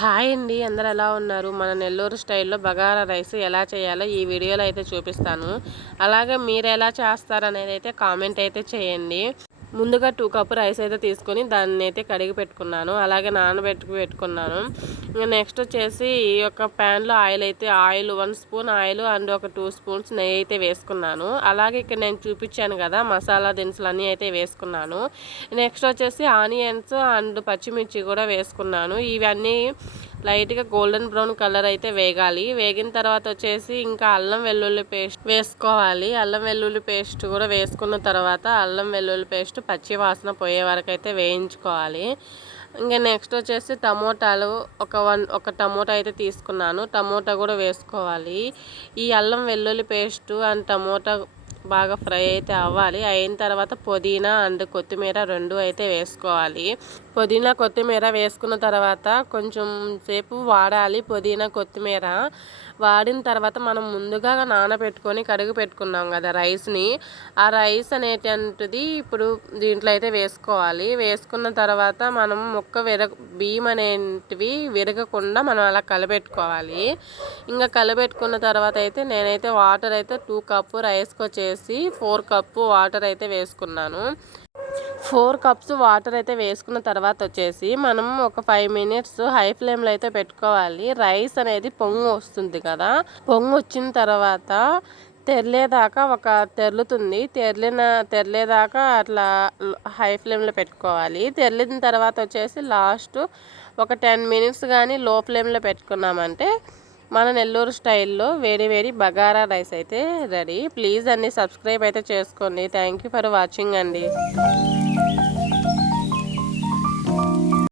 Hi అండి, అందరూ ఎలా ఉన్నారు? మన నెల్లూరు స్టైల్లో బగారా రైస్ ఎలా చేయాలో ఈ వీడియోలో అయితే చూపిస్తాను. అలాగే మీరు ఎలా చేస్తారనేది అయితే కామెంట్ అయితే చేయండి. ముందుగా 2 కప్పు రైస్ అయితే తీసుకొని దాన్ని అయితే కడిగి పెట్టుకున్నాను. అలాగే పెట్టుకున్నాను. నెక్స్ట్ వచ్చేసి ఈ యొక్క ప్యాన్లో ఆయిల్ 1 స్పూన్ ఆయిల్ అండ్ ఒక 2 స్పూన్స్ నెయ్యి అయితే వేసుకున్నాను. అలాగే ఇక్కడ నేను చూపించాను కదా మసాలా దినుసులు అన్నీ అయితే వేసుకున్నాను. నెక్స్ట్ వచ్చేసి ఆనియన్స్ అండ్ పచ్చిమిర్చి కూడా వేసుకున్నాను. ఇవన్నీ లైట్గా గోల్డెన్ బ్రౌన్ కలర్ అయితే వేగాలి. వేగిన తర్వాత వచ్చేసి ఇంకా అల్లం వెల్లుల్లి పేస్ట్ వేసుకోవాలి. అల్లం వెల్లుల్లి పేస్ట్ కూడా వేసుకున్న తర్వాత అల్లం వెల్లుల్లి పేస్ట్ పచ్చి వాసన పోయే వరకు అయితే వేయించుకోవాలి. ఇంకా నెక్స్ట్ వచ్చేసి టమోటాలు ఒక టమోటా అయితే తీసుకున్నాను. టమోటా కూడా వేసుకోవాలి. ఈ అల్లం వెల్లుల్లి పేస్ట్ అండ్ టమోటా బాగా ఫ్రై అయితే అవ్వాలి. అయిన తర్వాత పుదీనా అండ్ కొత్తిమీర 2 అయితే వేసుకోవాలి. పుదీనా కొత్తిమీర వేసుకున్న తర్వాత కొంచెం సేపు వాడాలి. పుదీనా కొత్తిమీర వాడిన తర్వాత మనం ముందుగా నానబెట్టుకొని కడిగి పెట్టుకున్నాం కదా రైస్ని, ఆ రైస్ అనేటువంటిది ఇప్పుడు దీంట్లో అయితే వేసుకోవాలి. వేసుకున్న తర్వాత మనం బియ్యం అనేటివి విరగకుండా మనం అలా కలబెట్టుకోవాలి. ఇంకా కలబెట్టుకున్న తర్వాత అయితే నేనైతే వాటర్ అయితే 2 కప్పు రైస్కి వచ్చేసి 4 కప్పు వాటర్ అయితే వేసుకున్నాను. 4 కప్స్ వాటర్ అయితే వేసుకున్న తర్వాత వచ్చేసి మనం ఒక 5 మినిట్స్ హై ఫ్లేమ్లో అయితే పెట్టుకోవాలి. రైస్ అనేది పొంగు వస్తుంది కదా, పొంగు వచ్చిన తర్వాత తెరలుతుంది. తెరలేదాకా అట్లా హై ఫ్లేమ్లో పెట్టుకోవాలి. తెరలిన తర్వాత వచ్చేసి లాస్ట్ ఒక 10 మినిట్స్ కానీ లో ఫ్లేమ్లో పెట్టుకున్నామంటే మన నెల్లూరు స్టైల్లో వేడి వేడి బగారా రైస్ అయితే రెడీ. ప్లీజ్ అన్ని సబ్స్క్రైబ్ అయితే చేసుకోండి. థ్యాంక్ యూ ఫర్ వాచింగ్ అండి.